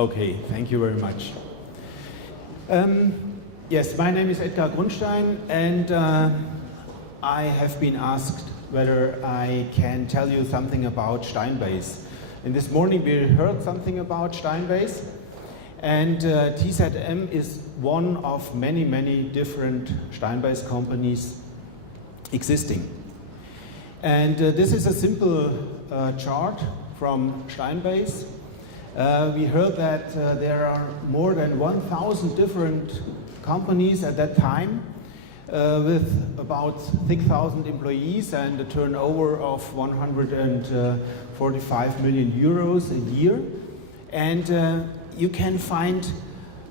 Okay, thank you very much. Yes, my name is Edgar Grundstein, and I have been asked whether I can tell you something about Steinbase. And this morning we heard something about Steinbase, and TZM is one of many, many different Steinbase companies existing. And this is a simple chart from Steinbase. We heard that there are more than 1,000 different companies at that time with about 6,000 employees and a turnover of 145 million euros a year. And you can find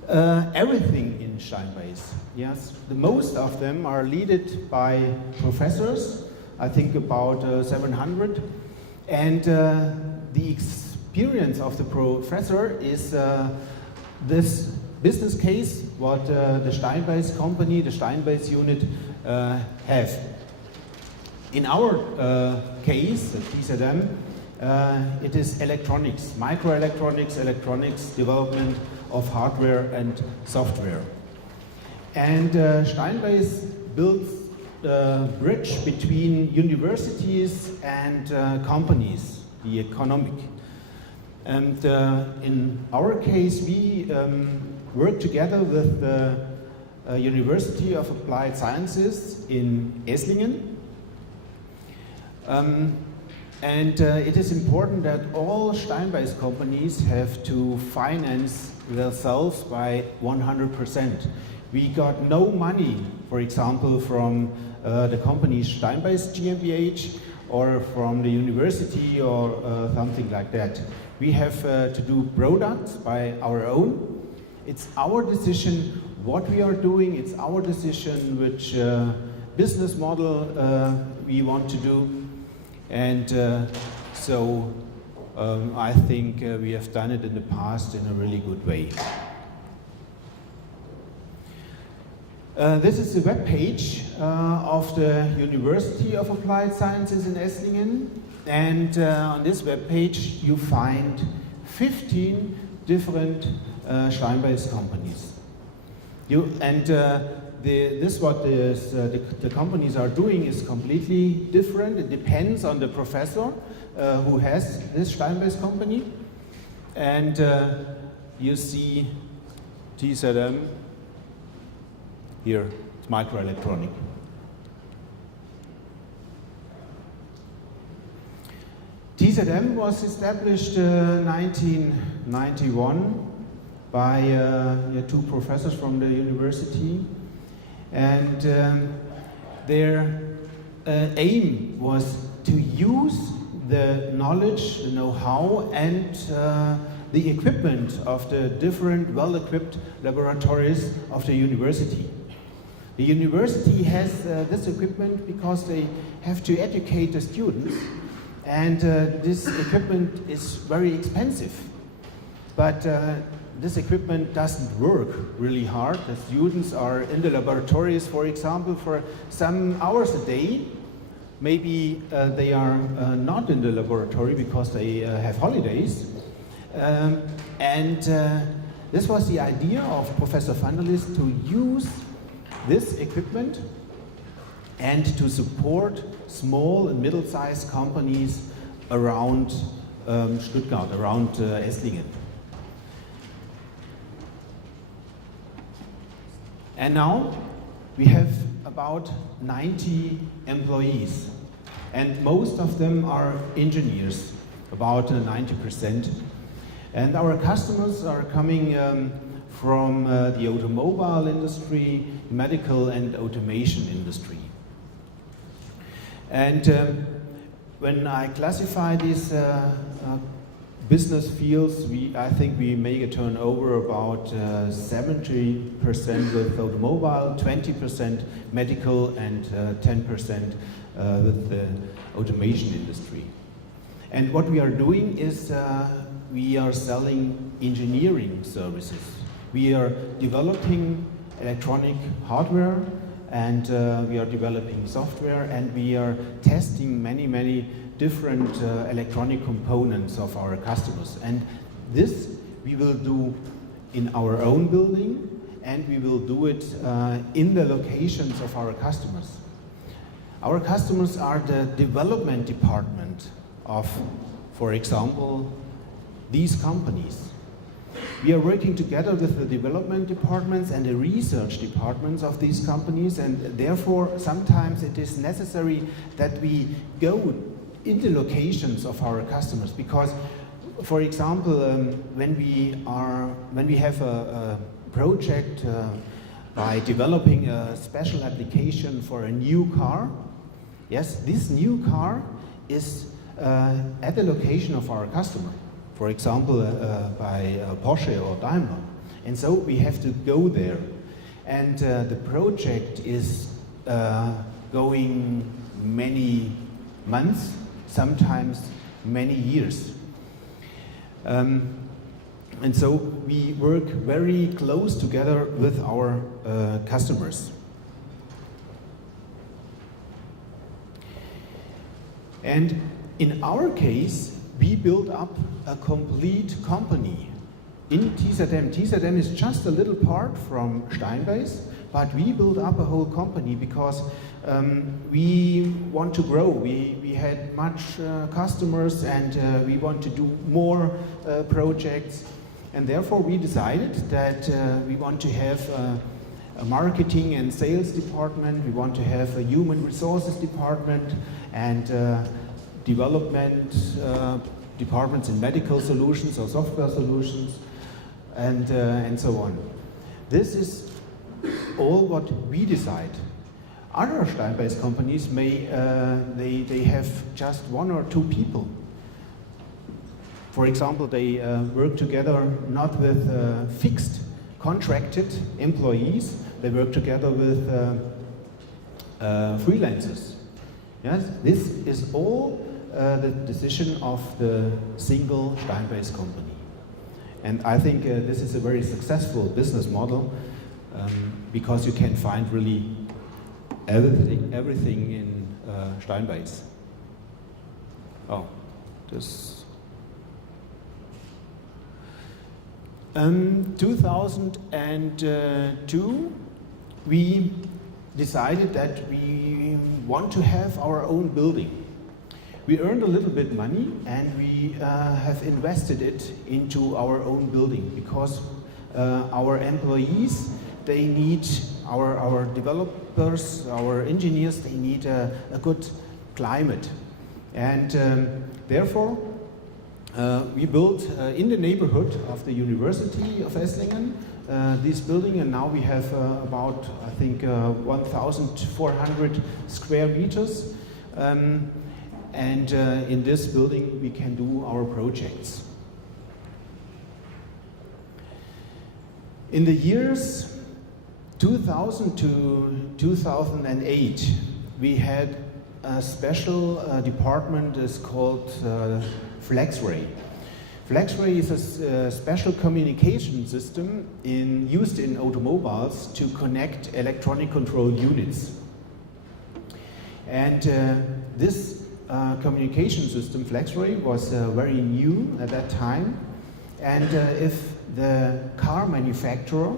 everything in Steinbase. Yes, the most of them are led by professors, I think about 700. And the experience of the professor is this business case what the Steinbase company, the Steinbase unit have. In our case, at TZM, it is electronics, microelectronics, electronics development of hardware and software. And Steinbase builds the bridge between universities and companies, the economic. And in our case, we work together with the University of Applied Sciences in Esslingen. And it is important that all Steinbase companies have to finance themselves by 100%. We got no money, for example, from the company Steinbase GmbH or from the university or something like that. We have to do products by our own. It's our decision what we are doing. It's our decision which business model we want to do. And so I think we have done it in the past in a really good way. This is the web page of the University of Applied Sciences in Esslingen. And on this web page you find 15 different Steinbase companies. This what the companies are doing is completely different. It depends on the professor who has this Steinbase company. And you see TZM here, it's microelectronic. TZM was established in 1991 by two professors from the university, and their aim was to use the knowledge, the know-how, and the equipment of the different well-equipped laboratories of the university. The university has this equipment because they have to educate the students, and this equipment is very expensive. But this equipment doesn't work really hard. The students are in the laboratories, for example, for some hours a day. Maybe they are not in the laboratory because they have holidays. This was the idea of Professor van der List to use this equipment and to support small and middle-sized companies around Stuttgart, around Esslingen. And now we have about 90 employees, and most of them are engineers, about 90%. And our customers are coming from the automobile industry, medical and automation industry. And when I classify these business fields, I think we make a turnover about 70% with automobile, 20% medical, and 10% with the automation industry. And what we are doing is we are selling engineering services. We are developing electronic hardware, and we are developing software, and we are testing many different electronic components of our customers. And this we will do in our own building, and we will do it in the locations of our customers. Our customers are the development department of, for example, these companies. We are working together with the development departments and the research departments of these companies, and therefore sometimes it is necessary that we go in the locations of our customers, because, for example, when we have a project by developing a special application for a new car, yes, this new car is at the location of our customer. For example, by Porsche or Daimler. And so we have to go there. And the project is going many months, sometimes many years. And so we work very close together with our customers. And in our case, we built up a complete company in TZM. TZM is just a little part from Steinbase, but we built up a whole company because we want to grow. We had much customers, and we want to do more projects. And therefore we decided that we want to have a marketing and sales department, we want to have a human resources department, and development departments in medical solutions or software solutions, and so on. This is all what we decide. Other Steinbase companies may they have just one or two people. For example, they work together not with fixed contracted employees. They work together with freelancers. Yes, this is all the decision of the single Steinbase company. And I think this is a very successful business model because you can find really everything in Steinbase. Oh, this. 2002, we decided that we want to have our own building. We earned a little bit money, and we have invested it into our own building because our employees, they need, our developers, our engineers, they need a good climate. And therefore, we built in the neighborhood of the University of Esslingen this building, and now we have about, I think, 1,400 square meters. And in this building we can do our projects. In the years 2000 to 2008, we had a special department is called FlexRay. FlexRay is a special communication system used in automobiles to connect electronic control units. And this communication system, FlexRay, was very new at that time. And if the car manufacturer,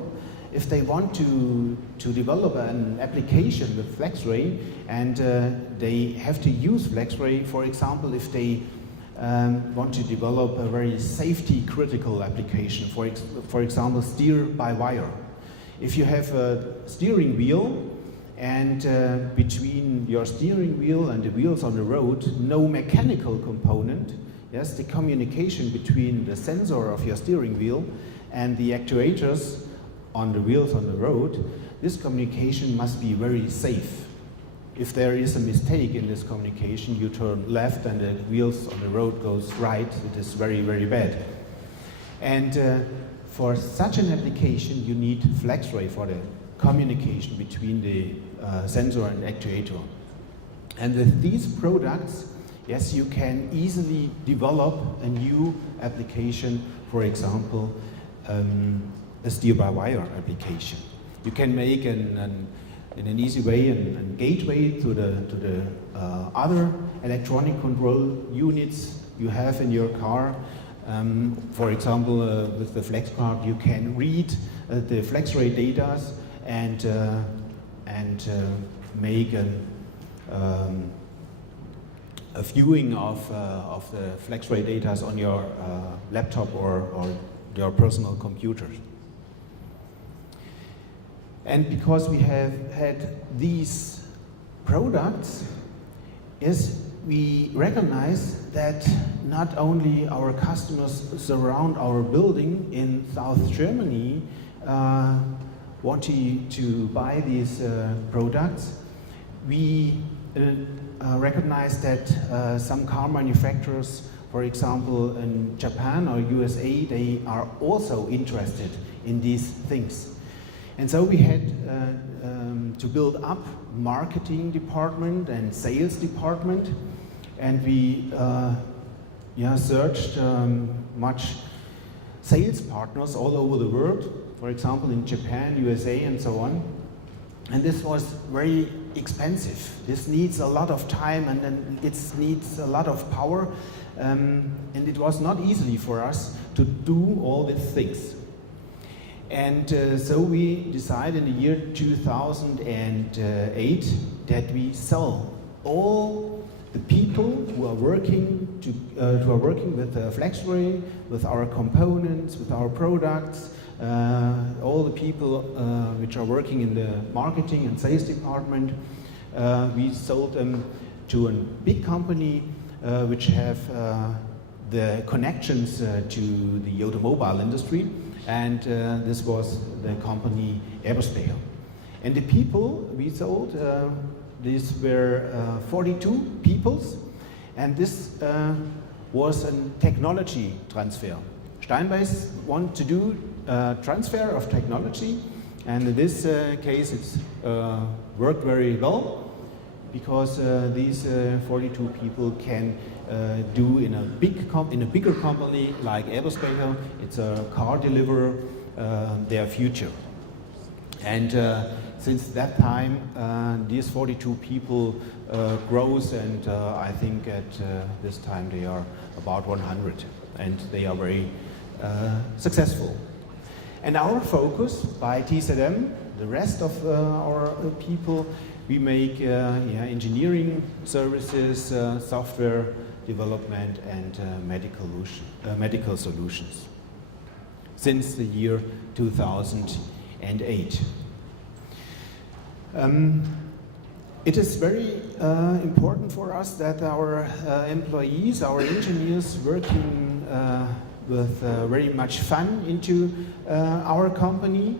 if they want to develop an application with FlexRay, and they have to use FlexRay, for example, if they want to develop a very safety critical application, for example, steer by wire. If you have a steering wheel and between your steering wheel and the wheels on the road, no mechanical component, yes, the communication between the sensor of your steering wheel and the actuators on the wheels on the road, this communication must be very safe. If there is a mistake in this communication, you turn left and the wheels on the road goes right, it is very, very bad. And for such an application, you need FlexRay for the communication between the sensor and actuator. And with these products, yes, you can easily develop a new application, for example, a steer-by-wire application. You can make in an easy way a gateway to the other electronic control units you have in your car, For example, with the flex card, you can read the flex rate data and make a viewing of the flex rate data on your laptop or your personal computer. And because we have had these products, we recognize that not only our customers surround our building in South Germany want to buy these products, we recognize that some car manufacturers, for example in Japan or USA, they are also interested in these things. And so we had to build up marketing department and sales department, and we searched much sales partners all over the world, for example in Japan, USA and so on. And this was very expensive. This needs a lot of time and it needs a lot of power, and it was not easy for us to do all these things. And so we decided in the year 2008 that we sell all the people who are working with FlexRay, with our components, with our products, all the people which are working in the marketing and sales department. We sold them to a big company which have the connections to the automobile industry. And this was the company Eberspecher. And the people we sold, these were 42 peoples, and this was a technology transfer. Steinbeis want to do transfer of technology, and in this case it's worked very well, because these 42 people can do in a bigger company like Eberspecher. It's a car deliverer, their future. And since that time, these 42 people grows, and I think at this time they are about 100, and they are very successful. And our focus by TZM, the rest of our people, we make engineering services, software development, and medical solutions since the year 2008. It is very important for us that our employees, our engineers, working with very much fun into our company,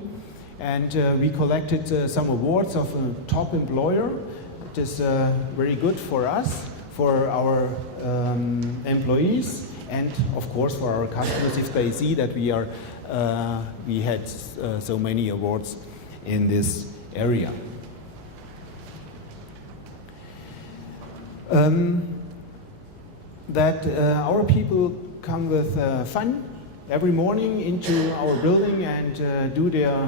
and we collected some awards of a top employer. It is very good for us, for our employees, and of course for our customers if they see that we had so many awards in this area. Our people come with fun every morning into our building and do their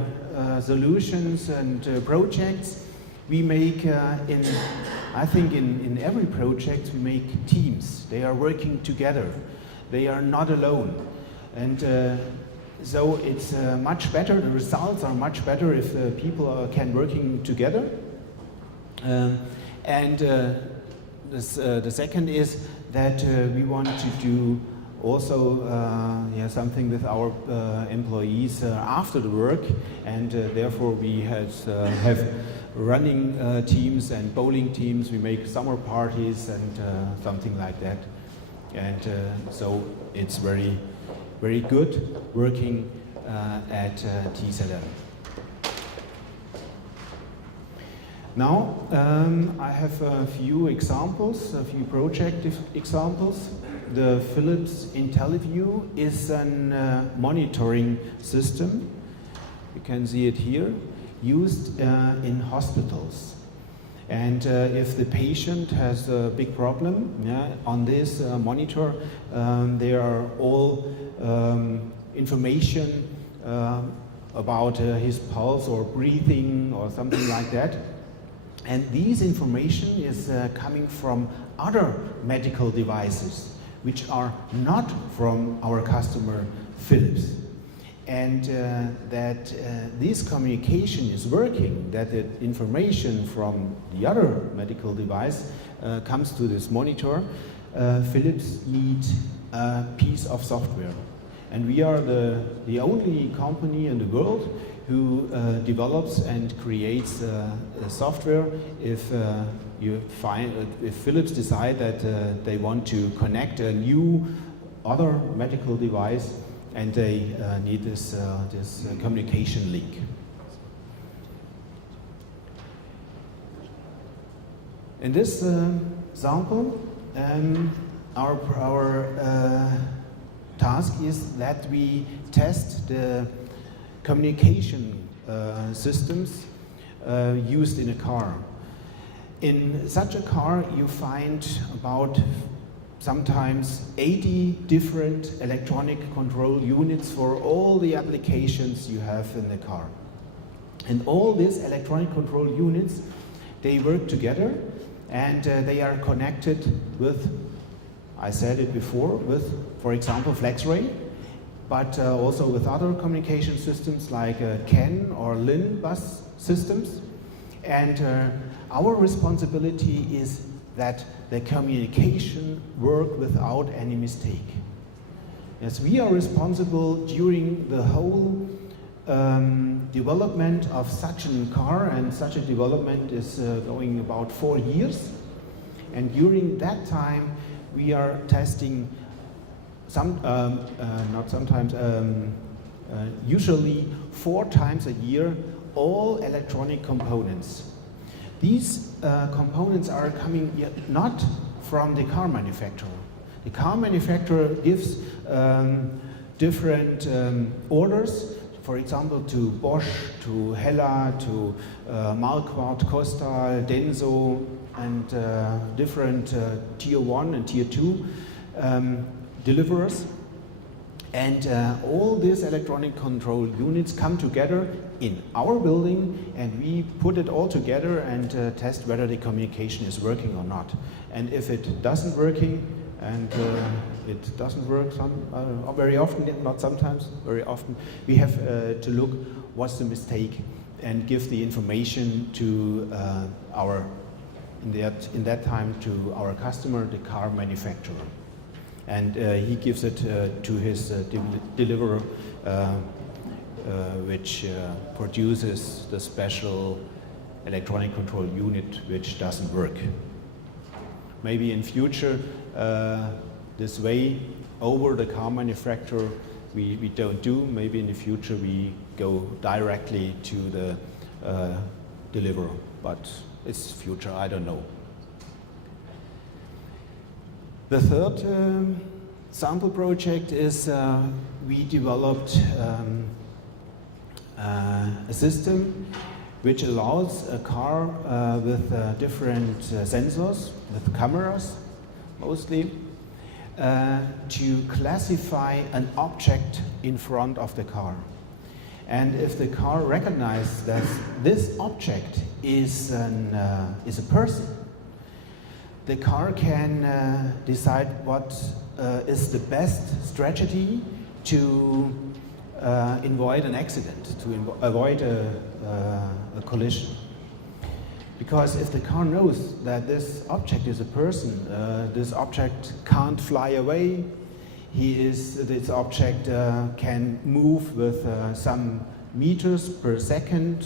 solutions and projects. We make, I think in every project we make teams. They are working together. They are not alone. And so it's much better, the results are much better if people can working together. The second is that we want to do also something with our employees after the work, and therefore we have running teams and bowling teams. We make summer parties and something like that, and so it's very, very good working at TZM. Now, I have a few examples, a few project examples. The Philips IntelliView is a monitoring system. You can see it here, used in hospitals. And if the patient has a big problem, on this monitor, there are all information about his pulse or breathing or something like that. And this information is coming from other medical devices, which are not from our customer Philips. And that this communication is working, that the information from the other medical device comes to this monitor, Philips needs a piece of software. And we are the only company in the world who develops and creates software if if Philips decide that they want to connect a new other medical device and they need this communication link. In this sample, our task is that we test the communication systems used in a car. In such a car you find about sometimes 80 different electronic control units for all the applications you have in the car. And all these electronic control units, they work together and they are connected with, I said it before, with, for example, FlexRay, but also with other communication systems like CAN or LIN bus systems. And our responsibility is that the communication work without any mistake. Yes, we are responsible during the whole development of such a car, and such a development is going about 4 years. And during that time, we are testing usually 4 times a year all electronic components. These components are coming not from the car manufacturer. The car manufacturer gives different orders, for example, to Bosch, to Hella, to Marquardt, Costal, Denso, and different tier 1 and tier 2 deliverers. And all these electronic control units come together in our building, and we put it all together and test whether the communication is working or not. And if it doesn't working, and it doesn't work very often, not sometimes, very often, we have to look what's the mistake and give the information to in that time to our customer, the car manufacturer. And he gives it to his deliverer, which produces the special electronic control unit which doesn't work. Maybe in future, this way over the car manufacturer we don't do. Maybe in the future we go directly to the deliverer, but it's future, I don't know. The third sample project is we developed a system which allows a car with different sensors, with cameras mostly, to classify an object in front of the car. And if the car recognizes that this object is a person, the car can decide what is the best strategy to avoid an accident, to avoid a collision. Because if the car knows that this object is a person, this object can't fly away, this object can move with some meters per second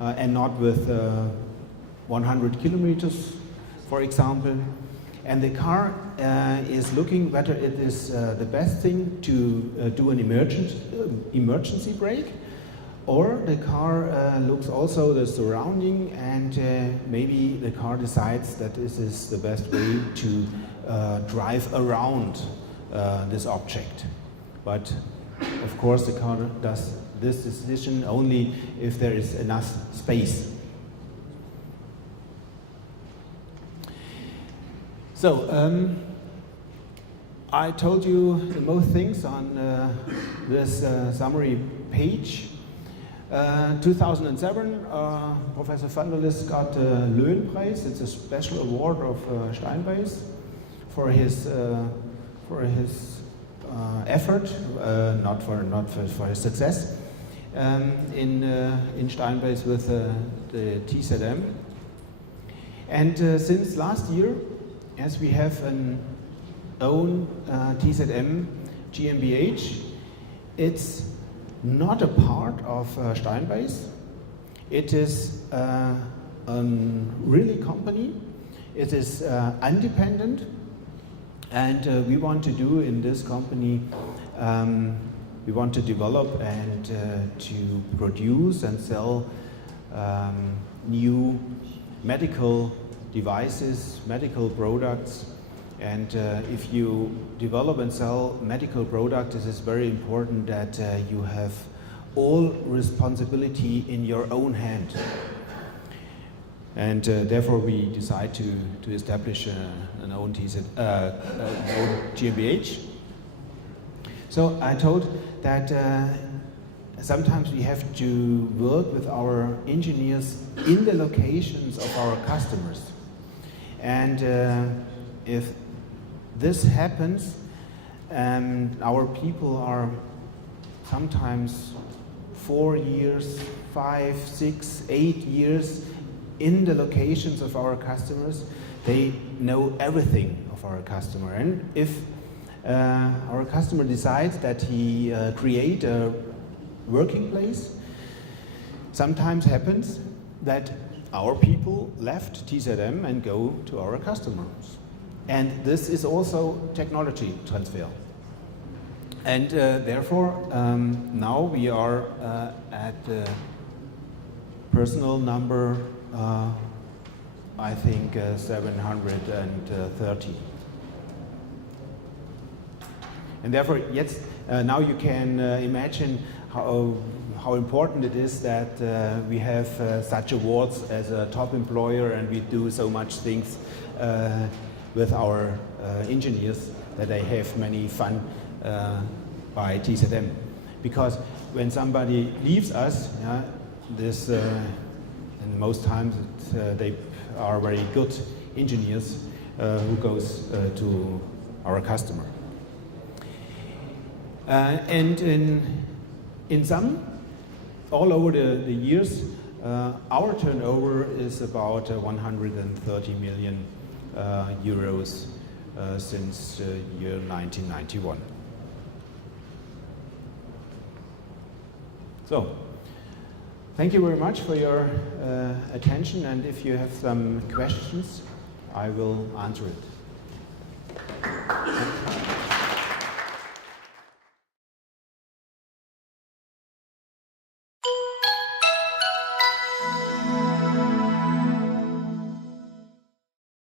and not with 100 kilometers, for example. And the car is looking whether it is the best thing to do an emergency brake, or the car looks also the surrounding, and maybe the car decides that this is the best way to drive around this object. But of course the car does this decision only if there is enough space. So, I told you the most things on this summary page. 2007, Professor van der Lis got the Löwenpreis. It's a special award of Steinbeis for his for his effort, not for his success in Steinbase with the TZM. And since last year, as we have an own TZM GmbH, it's not a part of Steinbase. It is a really company. It is independent, and we want to do in this company, we want to develop and to produce and sell new medical devices, medical products. And if you develop and sell medical products, it is very important that you have all responsibility in your own hand. And therefore we decide to establish an own GmbH. So I told that sometimes we have to work with our engineers in the locations of our customers. And if this happens, our people are sometimes 4 years, 5, 6, 8 years in the locations of our customers. They know everything of our customer. And if our customer decides that he create a working place, sometimes happens that our people left TZM and go to our customers. And this is also technology transfer. And therefore, now we are at the personal number, I think 730. And therefore, yes, now you can imagine how important it is that we have such awards as a top employer, and we do so much things with our engineers that they have many fun by TZM. Because when somebody leaves us, this, and most times they are very good engineers who goes to our customer. And in sum, all over the years, our turnover is about 130 million euros since year 1991. So, thank you very much for your attention, and if you have some questions, I will answer it.